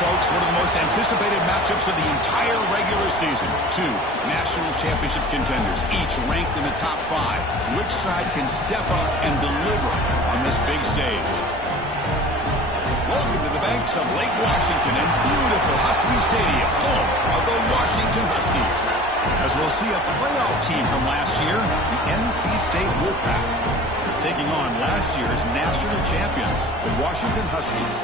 folks, one of the most anticipated matchups of the entire regular season. Two national championship contenders, each ranked in the top 5. Which side can step up and deliver on this big stage? Welcome to the banks of Lake Washington and beautiful Husky Stadium, home of the Washington Huskies. As we'll see a playoff team from last year, the NC State Wolfpack, taking on last year's national champions, the Washington Huskies.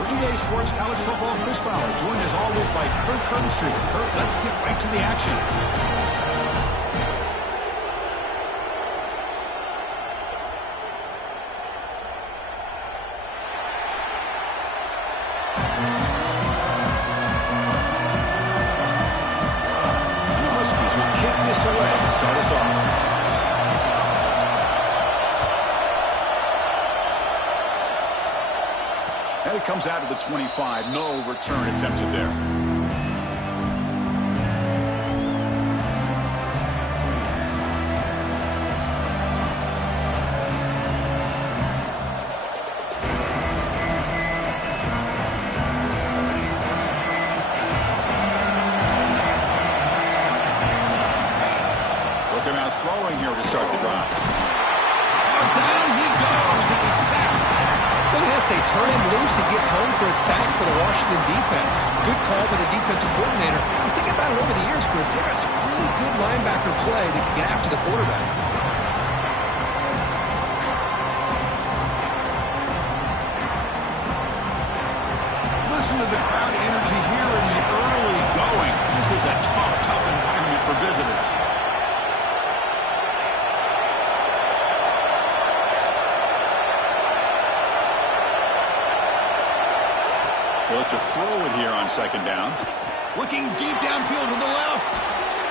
For EA Sports College Football, Chris Fowler, joined as always by Kurt Kernstreet. Kurt, let's get right to the action. And the Huskies will kick this away and start us off. And it comes out of the 25. No return attempted there. Looking out throwing here to start the drive. Down he goes. It's a sack. Look at this, they turn him loose, he gets home for a sack for the Washington defense. Good call by the defensive coordinator. You think about it over the years, Chris, they've got some really good linebacker play that can get after the quarterback. Listen to the crowd energy here in the early going. This is a tough environment for visitors. Look to throw it here on second down. Looking deep downfield to the left.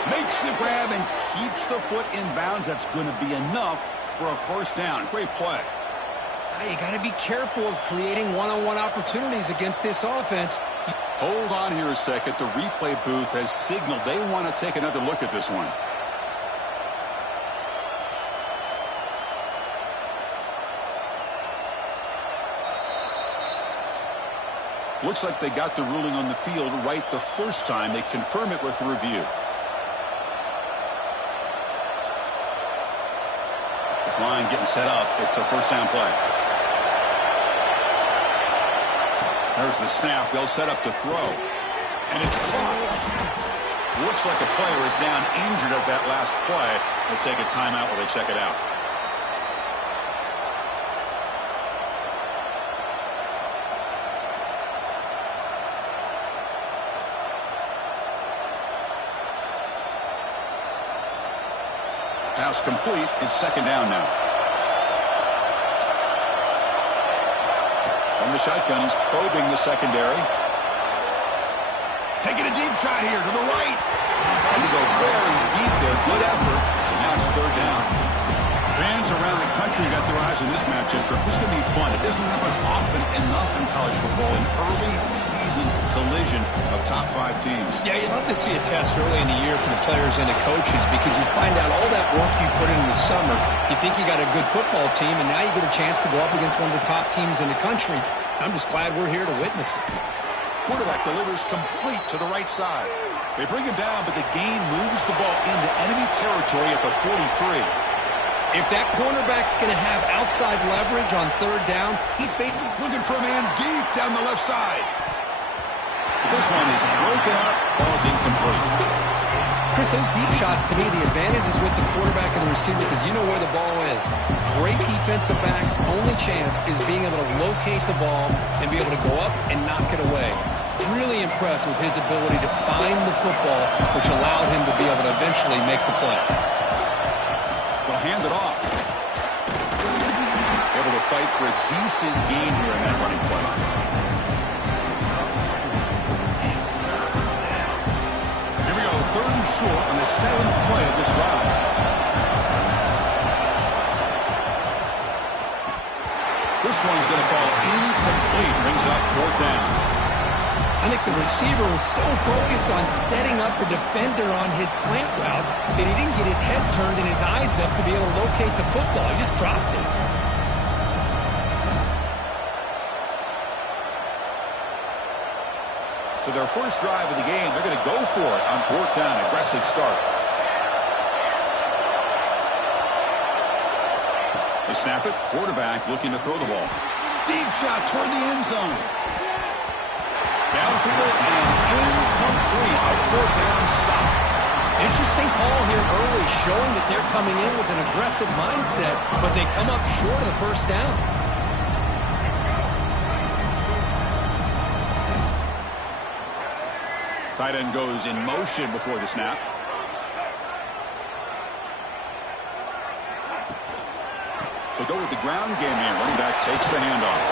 Makes the grab and keeps the foot in bounds. That's going to be enough for a first down. Great play. You got to be careful of creating one-on-one opportunities against this offense. Hold on here a second. The replay booth has signaled they want to take another look at this one. Looks like they got the ruling on the field right the first time. They confirm it with the review. This line getting set up. It's a first down play. There's the snap. They'll set up the throw. And it's caught. Looks like a player is down injured at that last play. They'll take a timeout while they check it out. Pass complete. It's second down now. From the shotgun, he's probing the secondary. Taking a deep shot here to the right. Trying to go very deep there. Good effort. And now it's third down. Fans around the country got their eyes on this matchup. This is going to be fun. It doesn't happen often enough in college football. An early season collision of top 5 teams. Yeah, you'd love to see a test early in the year for the players and the coaches because you find out all that work you put in the summer. You think you got a good football team, and now you get a chance to go up against one of the top teams in the country. I'm just glad we're here to witness it. Quarterback delivers complete to the right side. They bring him down, but the gain moves the ball into enemy territory at the 43. If that cornerback's going to have outside leverage on third down, he's looking for a man deep down the left side. This one is broken up, falls incomplete. Chris, those deep shots, to me, the advantage is with the quarterback and the receiver because you know where the ball is. Great defensive backs, only chance is being able to locate the ball and be able to go up and knock it away. Really impressed with his ability to find the football, which allowed him to be able to eventually make the play. Will hand it off. Able to fight for a decent gain here in that running play. Here we go, third and short on the 7th play of this drive. This one's going to fall incomplete. Brings up fourth down. I think the receiver was so focused on setting up the defender on his slant route that he didn't get his head turned and his eyes up to be able to locate the football. He just dropped it. So their first drive of the game, they're going to go for it on fourth down. Aggressive start. They snap it. Quarterback looking to throw the ball. Deep shot toward the end zone. Downfield and incomplete. A fourth down stop. Interesting call here early, showing that they're coming in with an aggressive mindset, but they come up short of the first down. Tight end goes in motion before the snap. They go with the ground game here. Running back takes the handoff.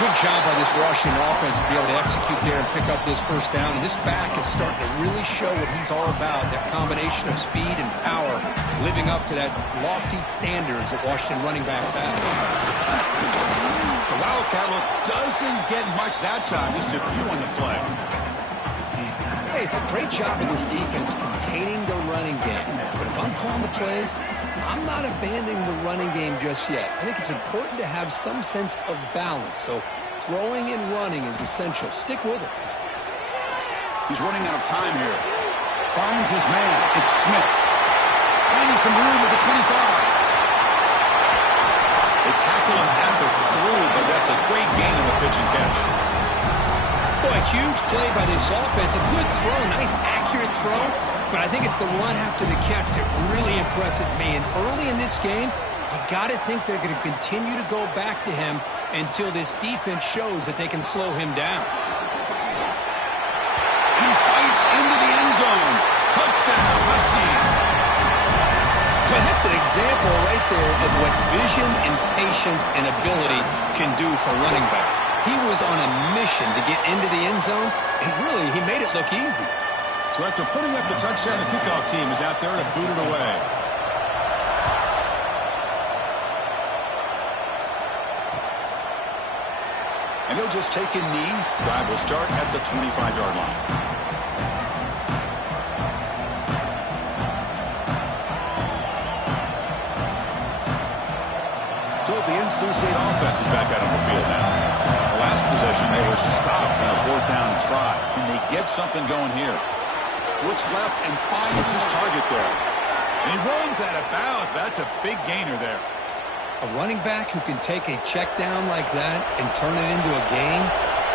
Good job by this Washington offense to be able to execute there and pick up this first down. And this back is starting to really show what he's all about, that combination of speed and power, living up to that lofty standards that Washington running backs have. The Wildcat look doesn't get much that time, just a few on the play. Hey, it's a great job of this defense containing the running game. But if I'm calling the plays, I'm not abandoning the running game just yet. I think it's important to have some sense of balance. So throwing and running is essential. Stick with it. He's running out of time here. Finds his man. It's Smith. Finding some room at the 25. They tackle him at the 3, but that's a great gain on the pitch and catch. Boy, a huge play by this offense. A good throw, nice accurate throw. But I think it's the run after the catch that really impresses me. And early in this game, you got to think they're going to continue to go back to him until this defense shows that they can slow him down. He fights into the end zone. Touchdown, Huskies. Well, that's an example right there of what vision and patience and ability can do for a running back. He was on a mission to get into the end zone, and really, he made it look easy. So after putting up the touchdown, the kickoff team is out there to boot it away. And he'll just take a knee. Drive will start at the 25-yard line. So the NC State offense is back out on the field now. The last possession, they were stopped on a fourth down try. Can they get something going here? Looks left and finds his target there. And he runs that about. That's a big gainer there. A running back who can take a check down like that and turn it into a gain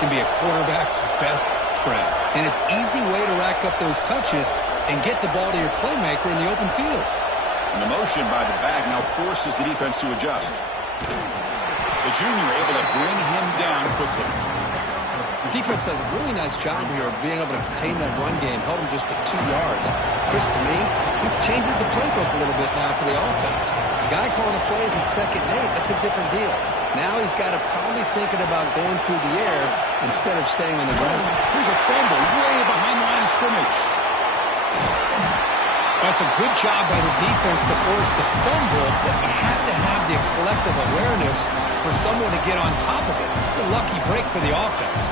can be a quarterback's best friend. And it's an easy way to rack up those touches and get the ball to your playmaker in the open field. And the motion by the back now forces the defense to adjust. The junior able to bring him down quickly. Defense does a really nice job here of being able to contain that run game, held him just at 2 yards. Chris, to me, this changes the playbook a little bit now for the offense. The guy calling the plays at 2nd and 8, that's a different deal. Now he's got to probably thinking about going through the air instead of staying on the ground. Here's a fumble way behind the line of scrimmage. That's a good job by the defense to force the fumble, but you have to have the collective awareness for someone to get on top of it. It's a lucky break for the offense.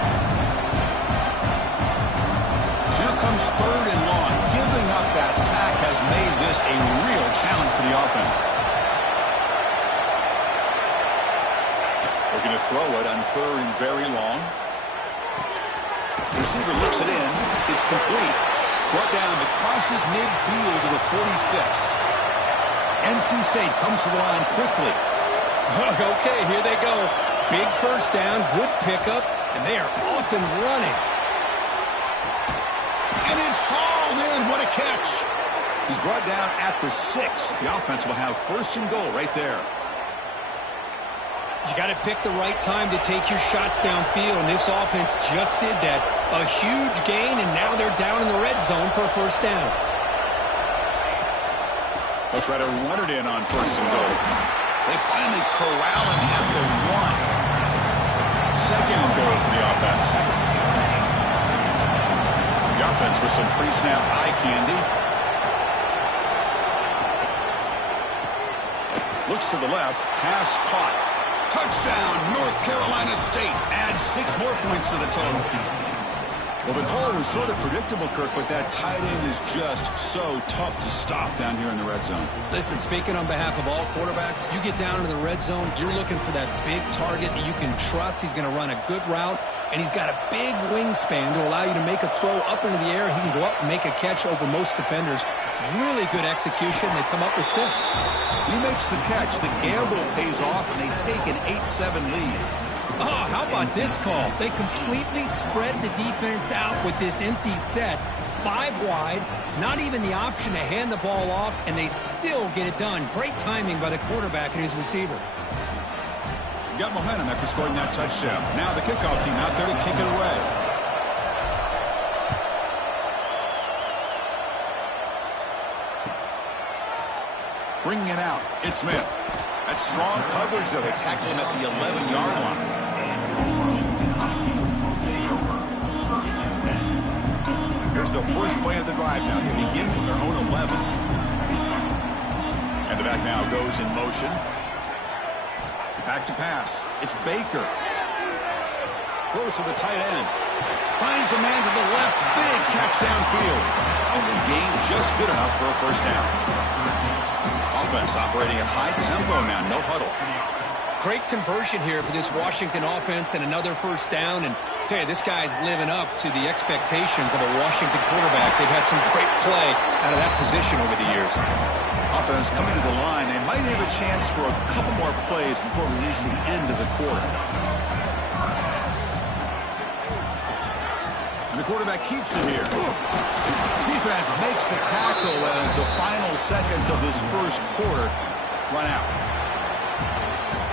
So here comes 3rd and long. Giving up that sack has made this a real challenge for the offense. They're going to throw it on 3rd and very long. The receiver looks it in. It's complete. Brought down, it crosses midfield to the 46. NC State comes to the line quickly. Okay, here they go. Big first down, good pickup, and they are off and running. And it's hauled in. What a catch. He's brought down at the 6. The offense will have 1st and goal right there. You got to pick the right time to take your shots downfield, and this offense just did that. A huge gain, and now they're down in the red zone for a first down. They'll try to run it in on 1st and goal. They finally corral him at the 1. 2nd and goal for the offense. The offense with some pre-snap eye candy. Looks to the left. Pass caught. Touchdown, North Carolina State. Adds 6 more points to the total. Well, the call was sort of predictable, Kirk, but that tight end is just so tough to stop down here in the red zone. Listen, speaking on behalf of all quarterbacks, you get down into the red zone, you're looking for that big target that you can trust. He's going to run a good route, and he's got a big wingspan to allow you to make a throw up into the air. He can go up and make a catch over most defenders. Really good execution. They come up with 6. He makes the catch. The gamble pays off, and they take an 8-7 lead. Oh, how about this call? They completely spread the defense out with this empty set. 5 wide, not even the option to hand the ball off, and they still get it done. Great timing by the quarterback and his receiver. Got momentum after scoring that touchdown. Now the kickoff team out there to kick it away. Bringing it out, it's Smith. That's strong coverage there. They tackle him at the 11-yard line. Here's the first play of the drive now. They begin from their own 11. And the back now goes in motion. Back to pass. It's Baker. Throws to the tight end. Finds a man to the left. Big catch downfield. And the gain just good enough for a first down. Offense operating at high tempo now. No huddle. Great conversion here for this Washington offense and another first down. And I tell you, this guy's living up to the expectations of a Washington quarterback. They've had some great play out of that position over the years. Offense coming to the line. They might have a chance for a couple more plays before we reach the end of the quarter. And the quarterback keeps it here. Defense makes the tackle as the final seconds of this first quarter run out.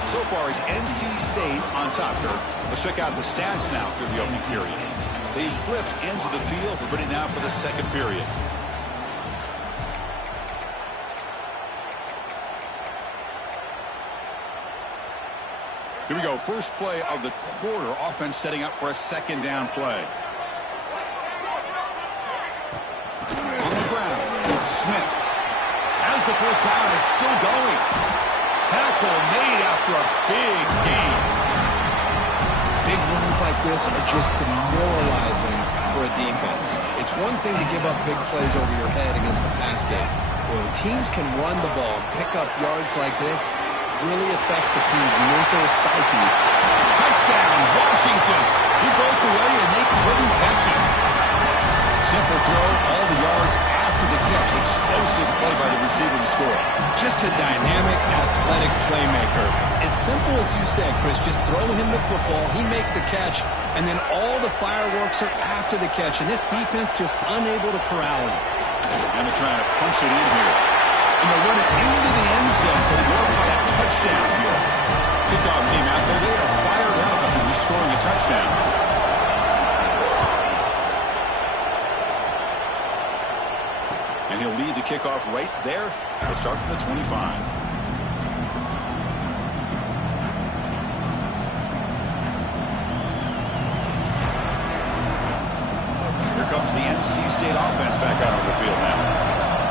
So far, it's NC State on top, Kirk. Let's check out the stats now through the opening period. They flipped ends of the field. We're ready now for the second period. Here we go. First play of the quarter. Offense setting up for a second down play. On the ground, it's Smith. As the first down is still going. Tackle made after a big gain. Big runs like this are just demoralizing for a defense. It's one thing to give up big plays over your head against the pass game. When teams can run the ball, pick up yards like this, really affects a team's mental psyche. Touchdown, Washington. He broke away and they couldn't catch him. Simple throw, all the yards after the catch. Explosive play by the receiver to score. Just a dynamic, athletic playmaker. As simple as you said, Chris, just throw him the football, he makes a catch, and then all the fireworks are after the catch, and this defense just unable to corral him. And they're trying to punch it in here. And they'll run it into the end zone to the north by a touchdown here. Kickoff team out there, they are fired up after just scoring a touchdown. And he'll lead the kickoff right there. He'll start from the 25. Here comes the NC State offense back out on the field now.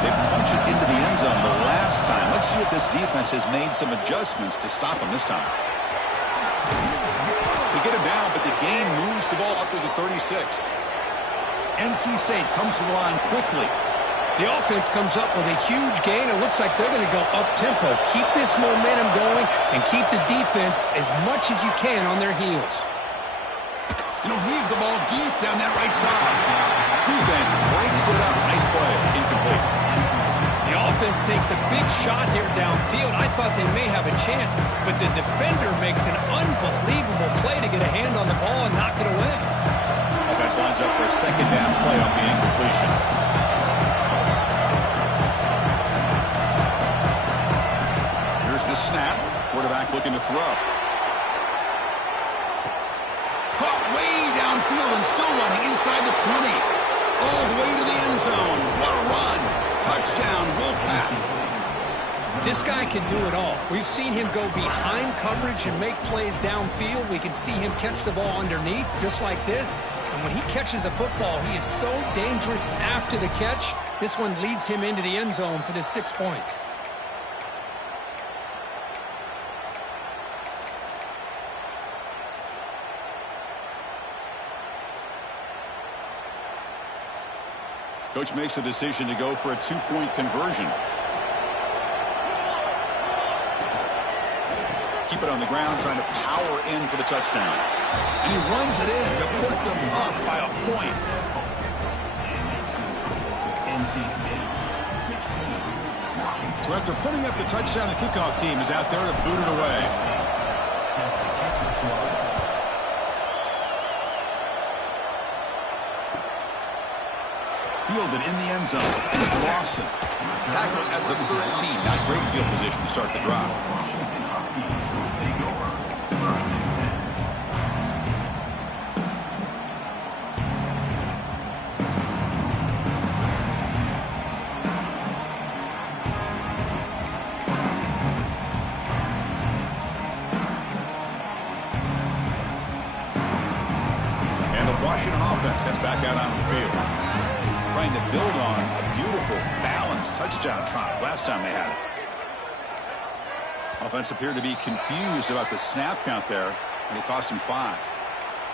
They punch it into the end zone the last time. Let's see if this defense has made some adjustments to stop him this time. They get him down, but the gain moves the ball up to the 36. NC State comes to the line quickly. The offense comes up with a huge gain. It looks like they're going to go up-tempo. Keep this momentum going and keep the defense as much as you can on their heels. And he'll heave the ball deep down that right side. Defense breaks it up. Nice play. Incomplete. The offense takes a big shot here downfield. I thought they may have a chance, but the defender makes an unbelievable play to get a hand on the ball and knock it away. Offense lines up for a second down play off the incompletion. The snap. Quarterback looking to throw. Caught way downfield and still running inside the 20. All the way to the end zone. What a run. Touchdown, Wolfpack. This guy can do it all. We've seen him go behind coverage and make plays downfield. We can see him catch the ball underneath just like this. And when he catches a football, he is so dangerous after the catch. This one leads him into the end zone for the 6 points. Coach makes the decision to go for a two-point conversion. Keep it on the ground, trying to power in for the touchdown. And he runs it in to put them up by a point. So after putting up the touchdown, the kickoff team is out there to boot it away. Fielded in the end zone is Lawson. Tackle at the 13. Not great field position to start the drive. Washington offense heads back out on the field, trying to build on a beautiful, balanced touchdown drive last time they had it. Offense appeared to be confused about the snap count there, and it cost him 5.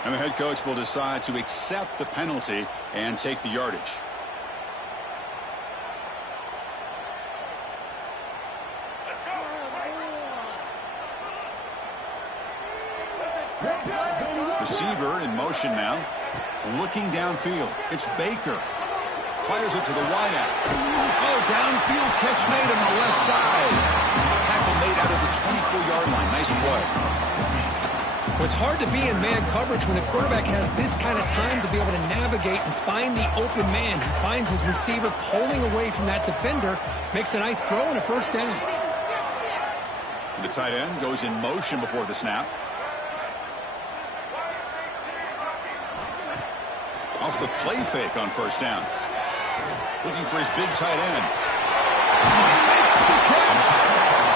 And the head coach will decide to accept the penalty and take the yardage. Receiver in motion now, looking downfield. It's Baker. Fires it to the wideout. Oh, downfield catch made on the left side. Tackle made out of the 24-yard line. Nice play. Well, it's hard to be in man coverage when the quarterback has this kind of time to be able to navigate and find the open man. He finds his receiver pulling away from that defender, makes a nice throw and a first down. The tight end goes in motion before the snap. Off the play fake on first down. Looking for his big tight end. He makes the catch.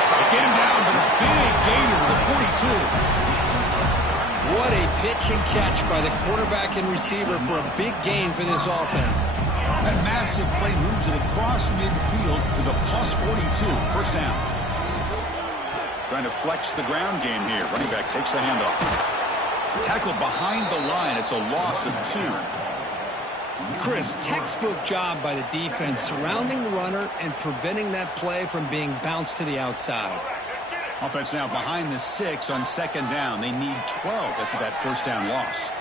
They get him down, but a big gain over the 42. What a pitch and catch by the quarterback and receiver for a big gain for this offense. That massive play moves it across midfield to the plus 42. First down. Trying to flex the ground game here. Running back takes the handoff. Tackle behind the line. It's a loss of 2. Chris, textbook job by the defense surrounding the runner and preventing that play from being bounced to the outside. Offense now behind the 6 on second down. They need 12 after that first down loss.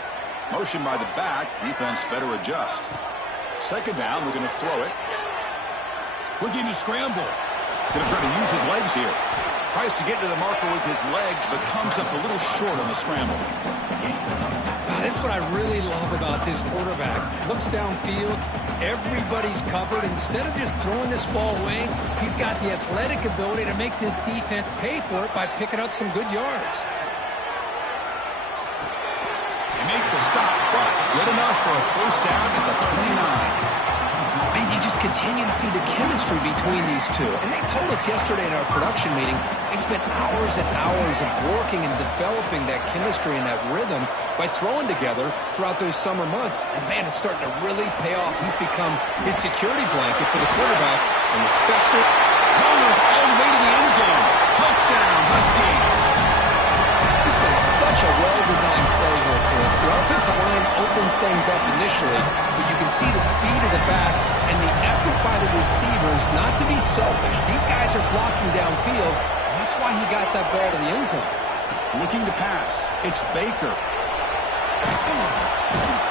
Motion by the back. Defense better adjust. Second down, we're going to throw it. Looking to scramble. Going to try to use his legs here. Tries to get to the marker with his legs, but comes up a little short on the scramble. That's what I really love about this quarterback. Looks downfield, everybody's covered. Instead of just throwing this ball away, he's got the athletic ability to make this defense pay for it by picking up some good yards. They make the stop, but good enough for a first down at the 29. And you just continue to see the chemistry between these two. And they told us yesterday in our production meeting, they spent hours and hours of working and developing that chemistry and that rhythm by throwing together throughout those summer months. And, man, it's starting to really pay off. He's become his security blanket for the quarterback, and especially Runners all the way to the end zone. Touchdown, Huskies. This is such a well-designed play here, Chris. The offensive line opens things up initially, but you can see the speed of the back and the effort by the receivers not to be selfish. These guys are blocking downfield. That's why he got that ball to the end zone. Looking to pass. It's Baker.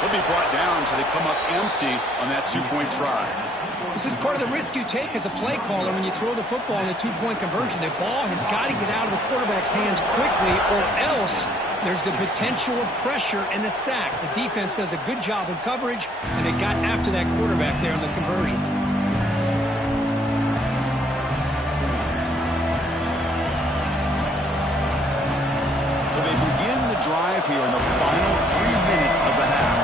He'll be brought down so they come up empty on that two-point try. This is part of the risk you take as a play caller when you throw the football in a two-point conversion. The ball has got to get out of the quarterback's hands quickly, or else there's the potential of pressure and a sack. The defense does a good job of coverage, and they got after that quarterback there in the conversion. So they begin the drive here in the final 3 minutes of the half.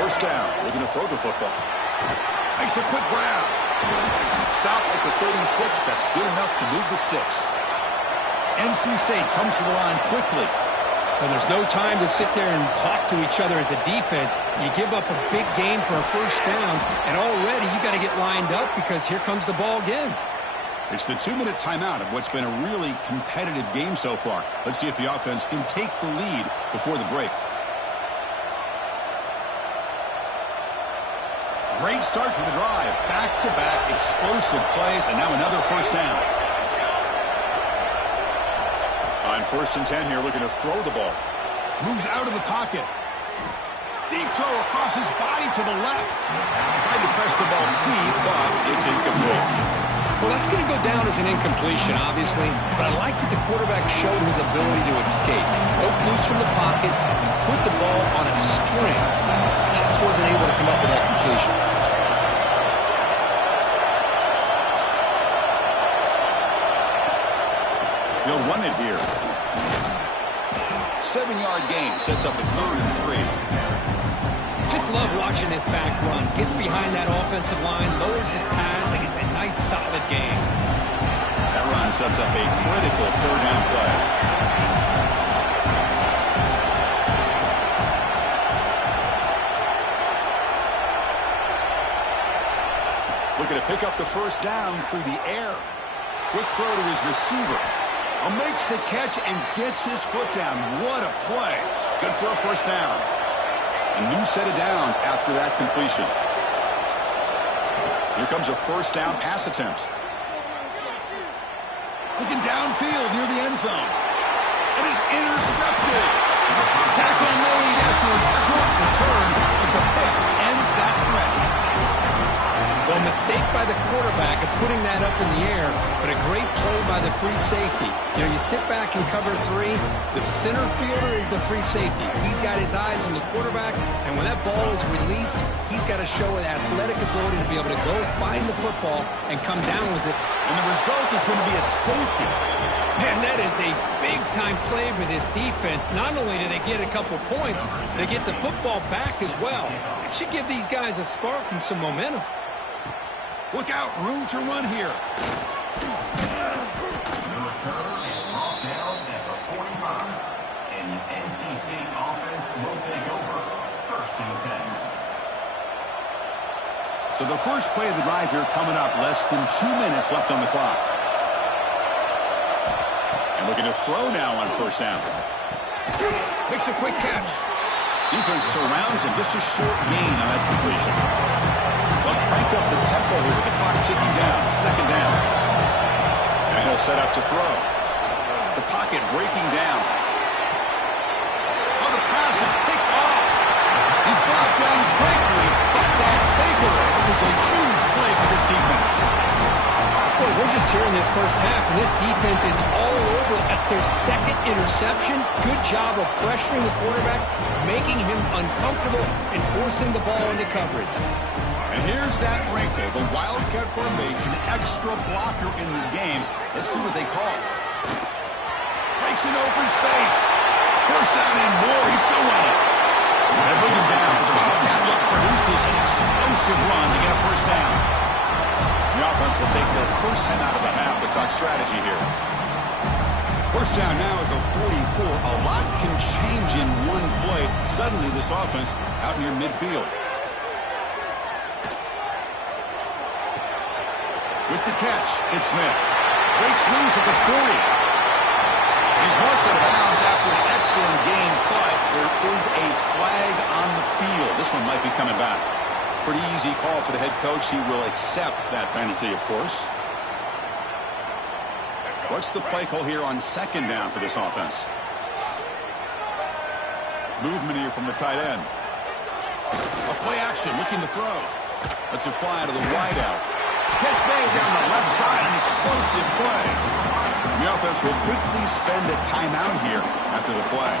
First down, looking to throw the football. Makes a quick grab. Stop at the 36. That's good enough to move the sticks. NC State comes to the line quickly. And there's no time to sit there and talk to each other as a defense. You give up a big gain for a first down, and already you got to get lined up because here comes the ball again. It's the 2-minute timeout of what's been a really competitive game so far. Let's see if the offense can take the lead before the break. Great start to the drive. Back-to-back explosive plays, and now another first down. On 1st and 10 here, looking to throw the ball. Moves out of the pocket. Deep throw across his body to the left. Tried to press the ball deep, but it's incomplete. Well, that's going to go down as an incompletion, obviously, but I like that the quarterback showed his ability to escape. Broke loose from the pocket and put the ball on a string. Just wasn't able to come up with that completion. He'll run it here. 7-yard gain sets up a 3rd and 3. Just love watching this back run. Gets behind that offensive line, lowers his pads, and gets a nice, solid gain. That run sets up a critical 3rd down play. Looking to pick up the first down through the air. Quick throw to his receiver. Makes the catch and gets his foot down. What a play. Good for a first down. A new set of downs after that completion. Here comes a first down pass attempt. Looking downfield near the end zone. It is intercepted. Tackle made after a short return, but the pick ends that threat. Well, mistake by the quarterback of putting that up in the air, but a great play by the free safety. You know, you sit back and cover 3. The center fielder is the free safety. He's got his eyes on the quarterback, and when that ball is released, he's got to show an athletic ability to be able to go find the football and come down with it. And the result is going to be a safety. Man, that is a big-time play for this defense. Not only do they get a couple points, they get the football back as well. It should give these guys a spark and some momentum. Look out, room to run here. The return is brought down at the 45, and the NC State offense will take over 1st and 10. So the first play of the drive here coming up. Less than 2 minutes left on the clock. And looking to throw now on first down. Makes a quick catch. Defense surrounds him. Just a short gain on that completion. They'll crank up the tempo here. The clock ticking down. 2nd down. And he'll set up to throw. The pocket breaking down. Oh, the pass is picked off. He's brought down quickly, but that takeaway is a huge play for this defense. Well, we're just here in this first half, and this defense is all over. That's their 2nd interception. Good job of pressuring the quarterback, making him uncomfortable, and forcing the ball into coverage. And here's that wrinkle, the Wildcat formation, extra blocker in the game. Let's see what they call. Breaks an open space. First down and more. He's still running. They bring him down, but the Wildcat look produces an explosive run to get a first down. The offense will take their first 10 out of the half. They talk strategy here. First down now at the 44. A lot can change in one play. Suddenly this offense out near midfield. With the catch, it's Smith. Breaks loose at the 40. He's marked out of bounds after an excellent game, but there is a flag on the field. This one might be coming back. Pretty easy call for the head coach. He will accept that penalty, of course. What's the play call here on 2nd down for this offense? Movement here from the tight end. A play action, looking to throw. That's a fly out of the wideout. Catch made down the left side, an explosive play. The offense will quickly spend a timeout here after the play.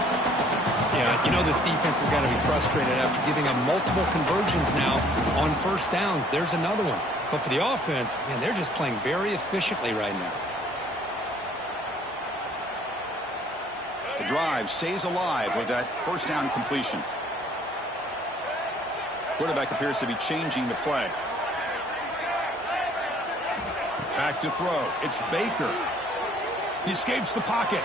Yeah, you know this defense has got to be frustrated after giving them multiple conversions now on first downs. There's another one. But for the offense, man, they're just playing very efficiently right now. The drive stays alive with that first down completion. Quarterback appears to be changing the play. Back to throw. It's Baker. He escapes the pocket.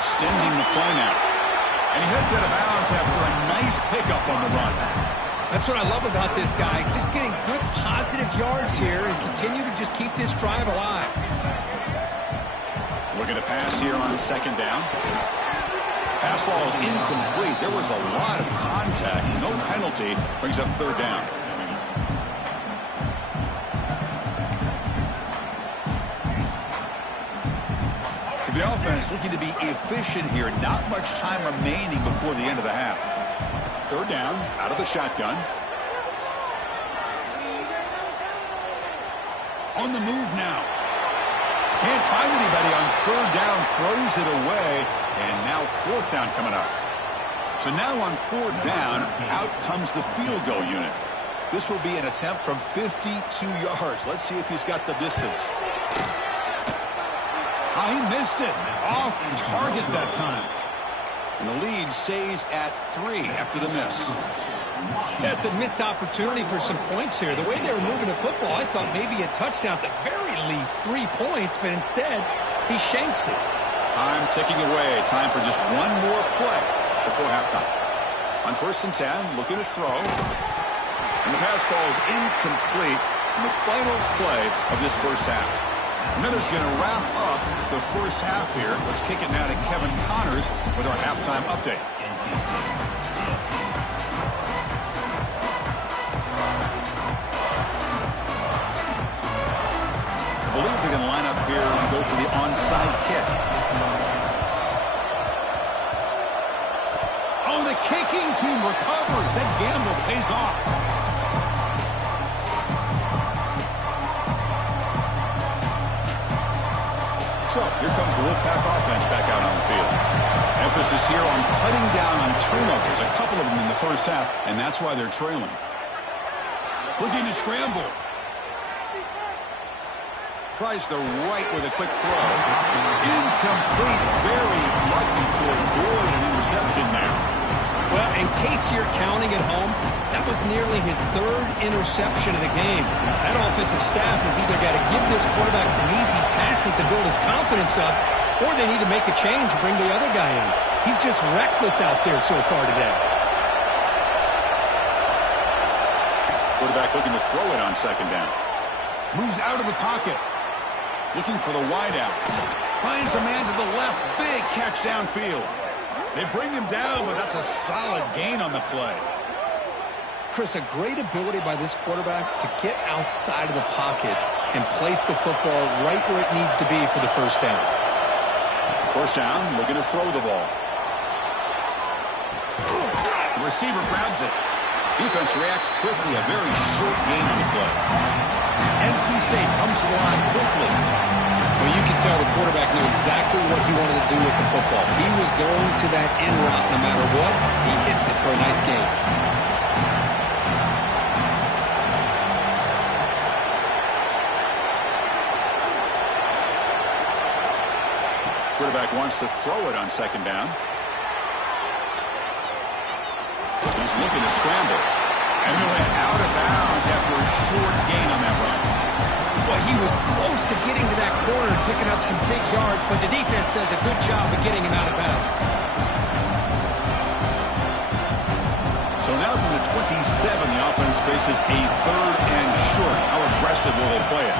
Extending the play now. And he heads out of bounds after a nice pickup on the run. That's what I love about this guy. Just getting good positive yards here and continue to just keep this drive alive. Looking to pass here on 2nd down. Pass ball is incomplete. There was a lot of contact. No penalty. Brings up third down. So the offense looking to be efficient here. Not much time remaining before the end of the half. Third down, out of the shotgun. On the move now. Can't find anybody on third down, throws it away, and now fourth down coming up. So now on fourth down, out comes the field goal unit. This will be an attempt from 52 yards. Let's see if he's got the distance. Oh, he missed it. Off target that time. And the lead stays at 3 after the miss. That's a missed opportunity for some points here. The way they were moving the football, I thought maybe a touchdown, at the very least 3 points, but instead, he shanks it. Time ticking away. Time for just one more play before halftime. On 1st and 10, looking to throw. And the pass ball is incomplete in the final play of this first half. Miller's going to wrap up the first half here. Let's kick it now to Kevin Connors with our halftime update. I believe they're going to line up here and go for the onside kick. Oh, the kicking team recovers. That gamble pays off. So here comes the Wolfpack offense back out on the field. Emphasis here on cutting down on turnovers, a couple of them in the first half, and that's why they're trailing. Looking to scramble. Tries the right with a quick throw. Incomplete. Very lucky to avoid an interception there. Well, in case you're counting at home, that was nearly his 3rd interception of the game. That offensive staff has either got to give this quarterback some easy passes to build his confidence up, or they need to make a change and bring the other guy in. He's just reckless out there so far today. Quarterback looking to throw it on 2nd down. Moves out of the pocket. Looking for the wideout. Finds a man to the left. Big catch downfield. They bring him down, but that's a solid gain on the play. Chris, a great ability by this quarterback to get outside of the pocket and place the football right where it needs to be for the first down. First down, looking to throw the ball. The receiver grabs it. Defense reacts quickly. A very short gain on the play. NC State comes to the line quickly. Well, you can tell the quarterback knew exactly what he wanted to do with the football. He was going to that in route no matter what. He hits it for a nice gain. Quarterback wants to throw it on 2nd down. He's looking to scramble. And he went out of bounds after a short gain on that run. Well, he was close to getting to that corner and picking up some big yards, but the defense does a good job of getting him out of bounds. So now from the 27, the offense faces a 3rd and short. How aggressive will they play it?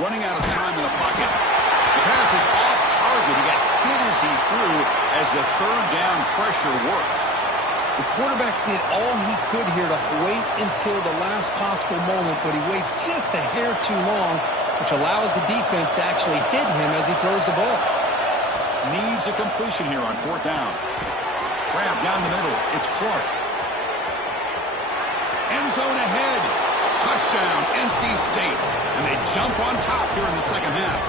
Running out of time in the pocket. The pass is off target. He got hit as he threw as the 3rd down pressure works. The quarterback did all he could here to wait until the last possible moment, but he waits just a hair too long, which allows the defense to actually hit him as he throws the ball. Needs a completion here on 4th down. Grab down the middle. It's Clark. End zone ahead. Touchdown, NC State. And they jump on top here in the second half.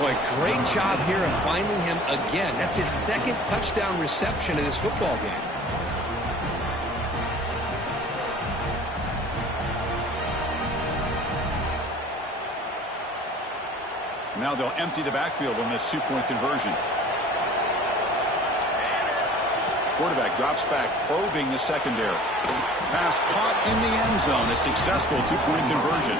Boy, great job here of finding him again. That's his 2nd touchdown reception in this football game. Now they'll empty the backfield on this 2-point conversion. Quarterback drops back, probing the secondary. Pass caught in the end zone. A successful 2-point conversion.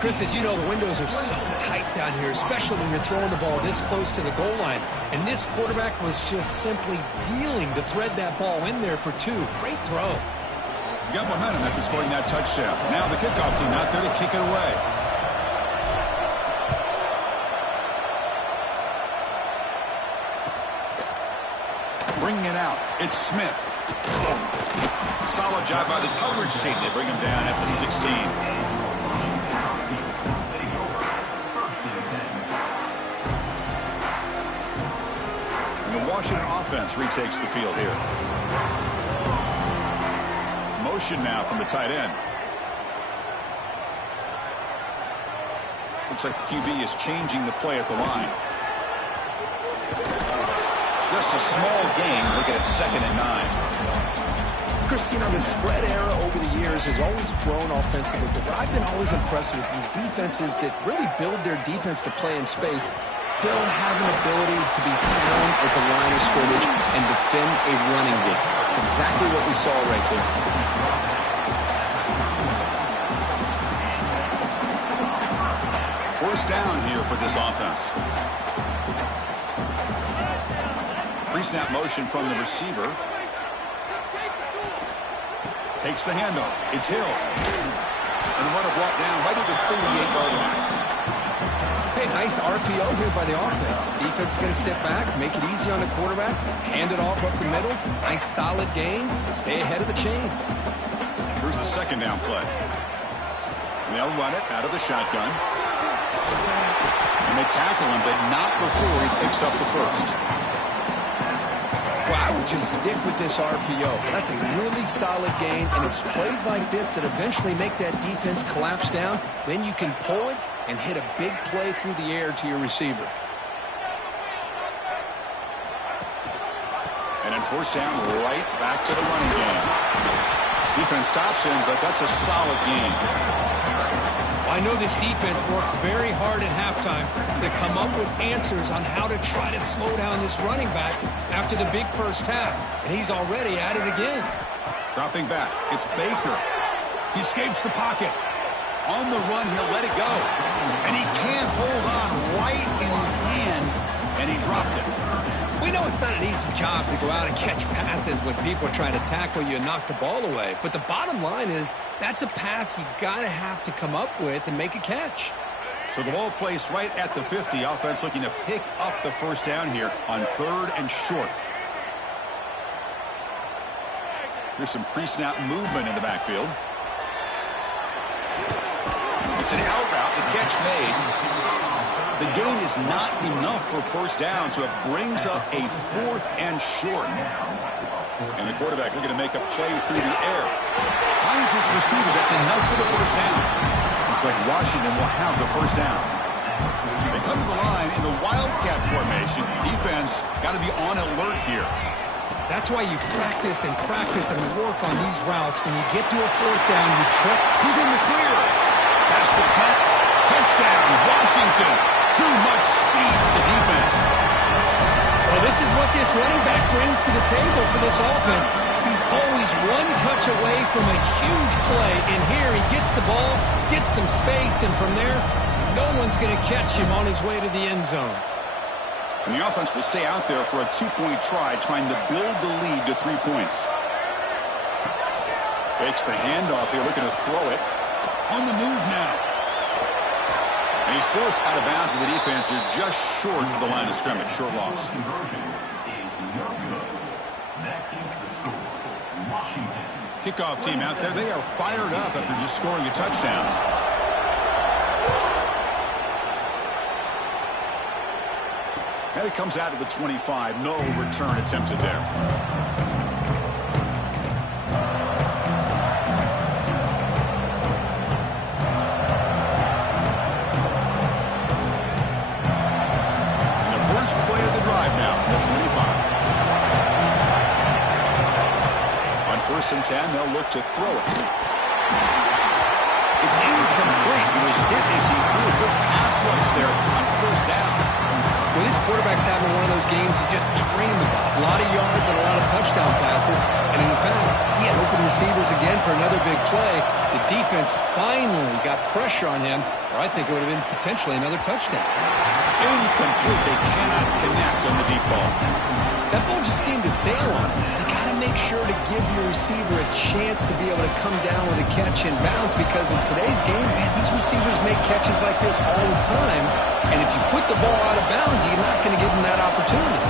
Chris, as you know, the windows are so tight down here, especially when you're throwing the ball this close to the goal line. And this quarterback was just simply dealing to thread that ball in there for 2. Great throw. Got momentum after scoring that touchdown. Now the kickoff team out there to kick it away. Bringing it out. It's Smith. Solid job by the coverage team. They bring him down at the 16. And the Washington offense retakes the field here. Motion now from the tight end. Looks like the QB is changing the play at the line. Just a small gain. Look at it, 2nd and 9. Christine, the spread era over the years has always grown offensively, but what I've been always impressed with is defenses that really build their defense to play in space still have an ability to be sound at the line of scrimmage and defend a running game. It's exactly what we saw right there. First down here for this offense. Pre-snap motion from the receiver. Takes the handoff. It's Hill. And the runner brought down right at the 38-yard line. Hey, nice RPO here by the offense. Defense is going to sit back, make it easy on the quarterback, hand it off up the middle. Nice solid gain. Stay ahead of the chains. Here's the 2nd down play. They'll run it out of the shotgun. And they tackle him, but not before he picks up the first. Well, I would just stick with this RPO. That's a really solid gain, and it's plays like this that eventually make that defense collapse down. Then you can pull it and hit a big play through the air to your receiver. And then first down, right back to the running game. Defense stops him, but that's a solid gain. I know this defense worked very hard at halftime to come up with answers on how to try to slow down this running back after the big first half. And he's already at it again. Dropping back. It's Baker. He escapes the pocket. On the run, he'll let it go. And he can't hold on right in his hands, and he dropped it. We know it's not an easy job to go out and catch passes when people are trying to tackle you and knock the ball away. But the bottom line is that's a pass you got to have to come up with and make a catch. So the ball placed right at the 50. Offense looking to pick up the first down here on 3rd and short. Here's some pre-snap movement in the backfield. It's an out route. The catch made. The gain is not enough for first down, so it brings up a 4th and short. And the quarterback looking to make a play through the air. Finds his receiver. That's enough for the first down. Looks like Washington will have the first down. They come to the line in the Wildcat formation. Defense got to be on alert here. That's why you practice and work on these routes. When you get to a 4th down, you trip. Who's in the clear? Past the 10. Touchdown, Washington. Too much speed for the defense. Well, this is what this running back brings to the table for this offense. He's always one touch away from a huge play. And here he gets the ball, gets some space, and from there, no one's going to catch him on his way to the end zone. And the offense will stay out there for a 2-point try, trying to build the lead to 3 points. Fakes the handoff here, looking to throw it. On the move now. And he's forced out of bounds with the defense here just short of the line of scrimmage. Short loss. Kickoff team out there. They are fired up after just scoring a touchdown. And it comes out of the 25. No return attempted there. Play of the drive now, the 25. On 1st and 10, they'll look to throw it. It's incomplete. He was hit as he threw a good pass rush there on 1st down. Well, this quarterback's having one of those games you just dream about. A lot of yards and a lot of touchdown passes. And in fact, he had open receivers again for another big play. The defense finally got pressure on him, or I think it would have been potentially another touchdown. Incomplete. They cannot connect on the deep ball. That ball just seemed to sail on him. You got to make sure to give your receiver a chance to be able to come down with a catch in bounds, because in today's game, man, these receivers make catches like this all the time. And if you put the ball out of bounds, you're not going to give them that opportunity.